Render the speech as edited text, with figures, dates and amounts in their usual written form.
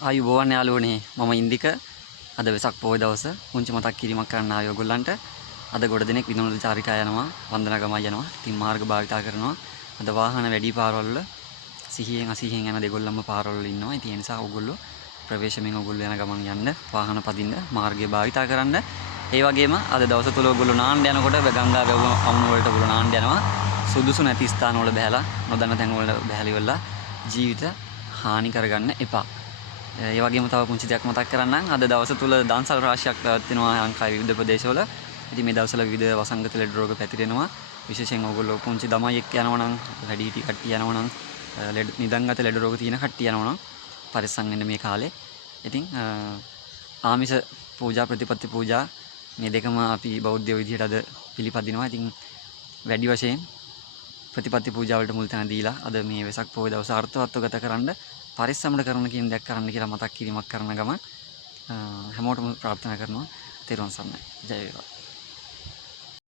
ආයුබෝවන් යාළුවනේ මම ඉන්දික අද වෙසක් පොහොය දවස පුංචි මතක් කිරීමක් කරන්න ආවේ ඔයගොල්ලන්ට අද ගොඩ දෙනෙක් විනෝද චාරිකා යනවා වන්දනාගමයි යනවා ඉතින් මාර්ග භාවිතා කරනවා අද වාහන වැඩි පාරවල් වල සිහියෙන් අසිහියෙන් යන දෙගොල්ලන්ම පාරවල් වල ඉන්නවා ඉතින් ඒ නිසා ඔයගොල්ලෝ ප්‍රවේශමෙන් ඔයගොල්ලෝ යන ගමන් යන්න වාහන පදින්න මාර්ගය භාවිතා කරන්න ඒ වගේම අද දවස තුල ඔයගොල්ලෝ නාන්න යනකොට ගංගා වැව අමුණු වලට ඔයගොල්ලෝ නාන්න යනවා සුදුසු නැති ස්ථාන වල බහැලා නොදන්න තැන් වල බහැලිවලා ජීවිත හානි කරගන්න එපා. ඒ වගේම තව පුංචි දෙයක් මතක් කරන්නම් අද දවස තුල දන්සල් රාශියක් පැවැත්වෙනවා ලංකාවේ විවිධ ප්‍රදේශවල. ඉතින් මේ දවස්වල විවිධ වසංගත ලෙඩ රෝග පැතිරෙනවා. විශේෂයෙන් ඕගොල්ලෝ පුංචි ළමයි එක්ක යනවා නම් වැඩි හිටි කට්ටිය යනවා නම් නිදන්ගත ලෙඩ රෝග තියෙන කට්ටිය යනවා නම් පරිස්සම් වෙන්න මේ කාලේ. ඉතින් ආමිෂ පූජා ප්‍රතිපත්ති පූජා මේ දෙකම අපි බෞද්ධ විදිහට අද පිළිපදිනවා. ඉතින් වැඩි වශයෙන් ප්‍රතිපත්ති පූජා වලට මුල් තැන දීලා අද මේ වෙසක් පොහොය දවස අර්ථවත්ව ගත කරන්න පරිස්සමට කරන කියන දෙයක් කරන්න කියලා මතක් කිරීමක් කරන ගමන් හැමෝටම ප්‍රාර්ථනා කරනවා තෙරුවන් සරණයි. ජය වේවා.